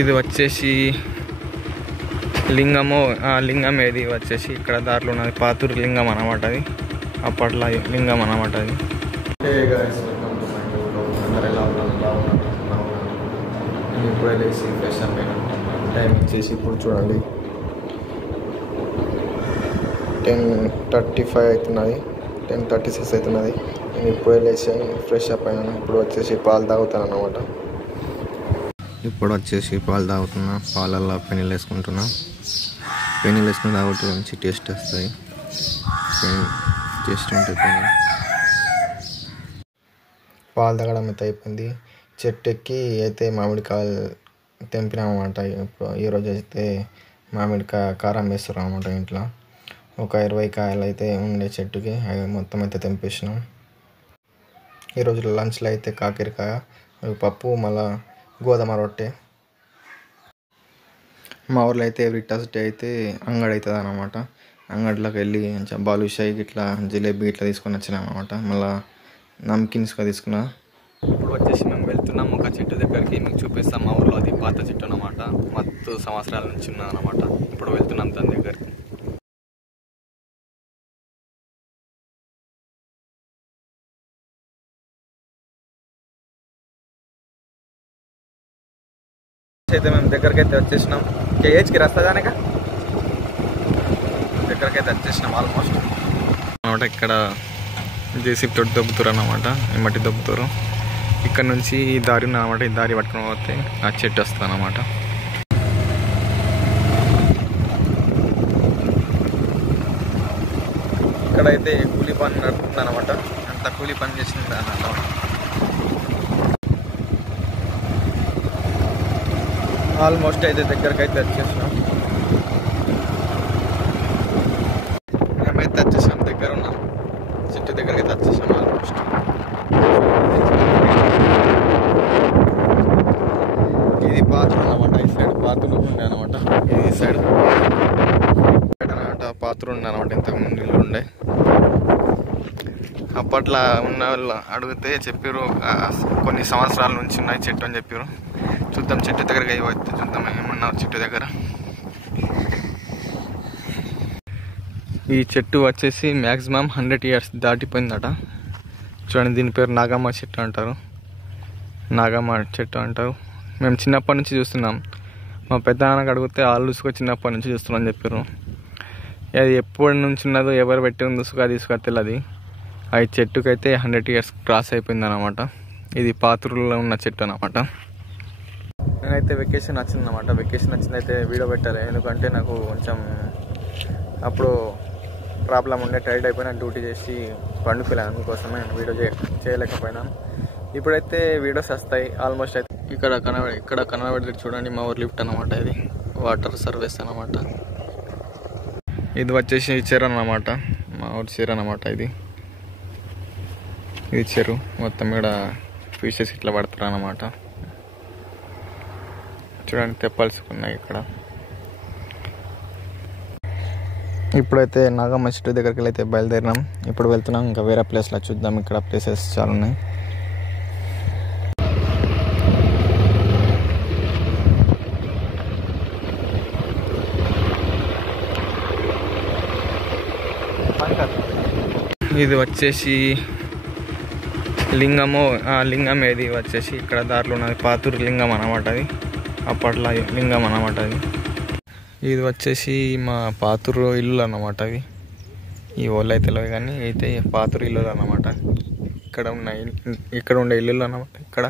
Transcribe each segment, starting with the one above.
ఇది వచ్చేసి లింగము, లింగం ఏది వచ్చేసి ఇక్కడ దారిలో ఉన్నది పాతూరు లింగం అన్నమాట. అది అప్పట్లో లింగం అన్నమాట. అది అందరు ఎలా ఉన్నారు? నేను ఇప్పుడే లేచి ఫ్రెష్ అప్ అయినా. టైం వచ్చేసి ఇప్పుడు చూడండి 10:35 అవుతున్నది, 10:36 అవుతున్నది. నేను ఇప్పుడే లేచి ఫ్రెష్ అప్ అయినాను. ఇప్పుడు వచ్చేసి పాలు తాగుతాను అన్నమాట. ఇప్పుడు వచ్చేసి పాలు తాగుతున్నా. పాలల్లో పెనీలు వేసుకుంటున్నా. పెనీలు వేసుకుని తాగుతూ మంచి టేస్ట్ వస్తాయి. టేస్ట్ ఉంటుంది పెనీలు. పాలు తాగడం అయితే అయిపోయింది. చెట్టు ఎక్కి అయితే మామిడికాయలు తెంపినామన్నమాట. ఇప్పుడు ఈరోజు అయితే మామిడికాయ కారం వేస్తారు అన్నమాట. ఇంట్లో ఒక 20 కాయలు అయితే ఉండే చెట్టుకి, అవి మొత్తం అయితే తెంపేసినాం. ఈరోజు లంచ్లో అయితే కాకరకాయ, పప్పు, మళ్ళా గోధుమ రొట్టె. మా ఊర్లో అయితే ఎవ్రీ థర్స్డే అయితే అంగడి అవుతుంది అన్నమాట. అంగడిలోకి వెళ్ళి బాలుషాయి ఇట్లా జిలేబీ ఇట్లా తీసుకొని వచ్చినాం అన్నమాట. మళ్ళీ నమ్కిన్స్గా తీసుకున్నా. ఇప్పుడు వచ్చేసి మేము వెళ్తున్నాం ఒక చెట్టు దగ్గరికి. మీకు చూపిస్తాం. మా ఊర్లో అది పాత చెట్టు అన్నమాట. 30 సంవత్సరాల నుంచి ఉన్నదన్నమాట. ఇప్పుడు వెళ్తున్నాం దాని దగ్గరికి. అయితే మేము దగ్గరికి అయితే వచ్చేసినాం. కేహెచ్కి రస్తా దానిక దగ్గరికి అయితే వచ్చేసినాం ఆల్మోస్ట్ అన్నమాట. ఇక్కడ జేసీబీ తోటి దొబ్బుతారు అన్నమాట. మట్టి దొబ్బుతారు. ఇక్కడ నుంచి ఈ దారి ఉన్నమాట. ఈ దారి పట్టుకుని పోతే ఆ చెట్టు వస్తుంది అన్నమాట. ఇక్కడైతే కూలీ పని నడుస్తుంది అనమాట. అంత కూలీ పని చేసింది అన్నమాట. ఆల్మోస్ట్ అయితే దగ్గరకు అయితే వచ్చేసినాం. మేమైతే వచ్చేసాం. దగ్గర ఉన్నాం. చెట్టు దగ్గరికి అయితే వచ్చేసాం ఆల్మోస్ట్. ఇది పాత్ర అన్నమాట. ఈ సైడ్ పాత్ర ఉండే అనమాట. ఈ సైడ్ అనమాట పాత్ర ఉండే అనమాట. ఇంతకుముందు ఇల్లు ఉండే. అప్పట్లో ఉన్న వాళ్ళు అడిగితే చెప్పారు కొన్ని సంవత్సరాల నుంచి ఉన్నాయి చెట్టు అని చెప్పారు. చూద్దాం చెట్టు దగ్గరకి అయిపోతే చూద్దాం ఏమన్నా చెట్టు దగ్గర. ఈ చెట్టు వచ్చేసి మ్యాక్సిమం 100 years దాటిపోయిందట. చూడండి, దీని పేరు నాగమ్మ చెట్టు అంటారు. నాగమ్మ చెట్టు అంటారు. మేము చిన్నప్పటి నుంచి చూస్తున్నాం. మా పెద్దనాన్నకి అడిగితే వాళ్ళు ఉసుక చిన్నప్పటి నుంచి చూస్తున్నాం అని చెప్పారు. అది ఎప్పటి నుంచి ఉన్నదో ఎవరు పెట్టి ఉంది ఉసుక తీసుక తెలియదు. ఆ చెట్టుకైతే 100 years క్రాస్ అయిపోయింది అనమాట. ఇది పాత్రలో ఉన్న చెట్టు అనమాట. నేనైతే వెకేషన్ వచ్చిందన్నమాట. వెకేషన్ వచ్చిందైతే వీడియో పెట్టాలి. ఎందుకంటే నాకు కొంచెం అప్పుడు ప్రాబ్లం ఉండే, టైర్డ్ అయిపోయినా, డ్యూటీ చేసి పండుకోలేను. అందుకోసమే నేను వీడియో చేయలేకపోయినాను. ఇప్పుడైతే వీడియోస్ వస్తాయి ఆల్మోస్ట్. అయితే ఇక్కడ కనబడి చూడండి, మా ఊరు లిఫ్ట్ అనమాట. ఇది వాటర్ సర్వీస్ అనమాట. ఇది వచ్చేసి చెరువు అనమాట. మా ఊరు చెరువు అనమాట. ఇది చెరువు మొత్తం. ఇక్కడ ఫిషెస్ ఇట్లా పడతారు అన్నమాట. చూడండి, తెప్పాల్సుకున్నాయి ఇక్కడ. ఇప్పుడైతే నాగమ్మ చెట్టు దగ్గరికి అయితే బయలుదేరినాం. ఇప్పుడు వెళ్తున్నాం ఇంకా వేరే ప్లేస్లో చూద్దాం. ఇక్కడ ప్లేసెస్ చాలా ఉన్నాయి. ఇది వచ్చేసి లింగము, లింగం ఏది వచ్చేసి ఇక్కడ దారిలో ఉన్నది పాతూరు లింగం అన్నమాట. అది అప్పట్లో లింగం అన్నమాట. అది ఇది వచ్చేసి మా పాతూరు ఇల్లు అన్నమాట. అవి ఈ ఓళ్ళు అయితే తెలియదు కానీ అయితే పాతూరు ఇల్లులు అన్నమాట. ఇక్కడ ఉండే ఇల్లులు అన్నమాట. ఇక్కడ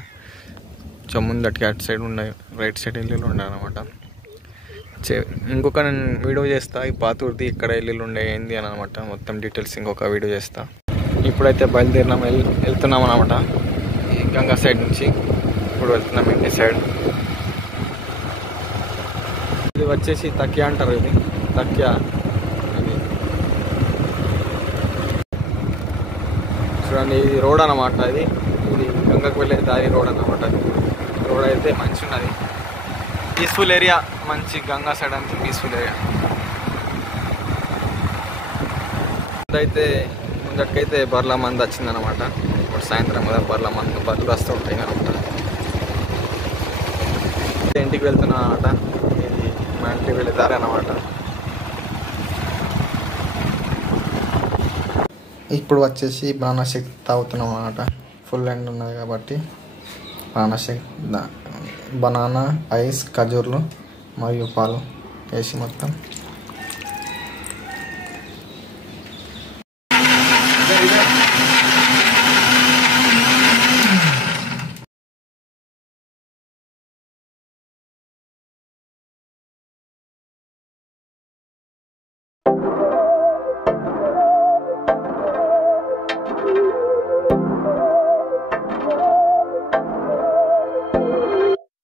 ముందటికి అటు సైడ్ ఉండే రైట్ సైడ్ ఇల్లులు ఉండే అన్నమాట. ఇంకొక నేను వీడియో చేస్తా ఈ పాతూరుది ఇక్కడ ఇల్లులు ఉండే ఏంది అని అనమాట. మొత్తం డీటెయిల్స్ ఇంకొక వీడియో చేస్తా. ఇప్పుడైతే బయలుదేరినాం, వెళ్తున్నాం అనమాట. ఈ గంగా సైడ్ నుంచి ఇప్పుడు వెళ్తున్నాం ఇంటి సైడ్. ఇది వచ్చేసి తక్కియా అంటారు. ఇది తక్కియా. ఇది చూడండి, ఇది రోడ్ అన్నమాట. ఇది గంగకు వెళ్ళే దారి రోడ్ అన్నమాట. రోడ్ అయితే మంచి ఉన్నది. పీస్ఫుల్ ఏరియా, మంచి గంగా సైడ్ అంతా పీస్ఫుల్ ఏరియా. అయితే ముందటికైతే బర్ల మంది వచ్చిందనమాట. ఇప్పుడు సాయంత్రం కదా బర్ల మంది బర్రెలు వస్తూ ఉంటాయి అనమాట. ఇంటికి వెళ్తున్నాం అనమాట. ఇది మా ఇంటికి వెళ్ళే దారి అన్నమాట. ఇప్పుడు వచ్చేసి బనానా షేక్ తాగుతున్నాం అనమాట. ఫుల్ ఎండ్ ఉన్నది కాబట్టి బనానా షేక్, బనానా, ఐస్, ఖజూర్లు మరియు పాలు వేసి మొత్తం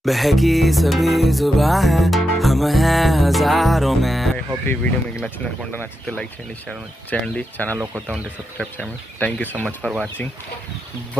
बहकी सभी जुबां है हम हैं हजारों में. ఐ హోప్ ఈ వీడియో మీకు నచ్చింది అనుకుంటా. నచ్చితే లైక్ చేయండి, షేర్ చేయండి. ఛానల్లో కొత్త ఉంటే సబ్స్క్రైబ్ చేయండి. Thank you so much for watching. Bye.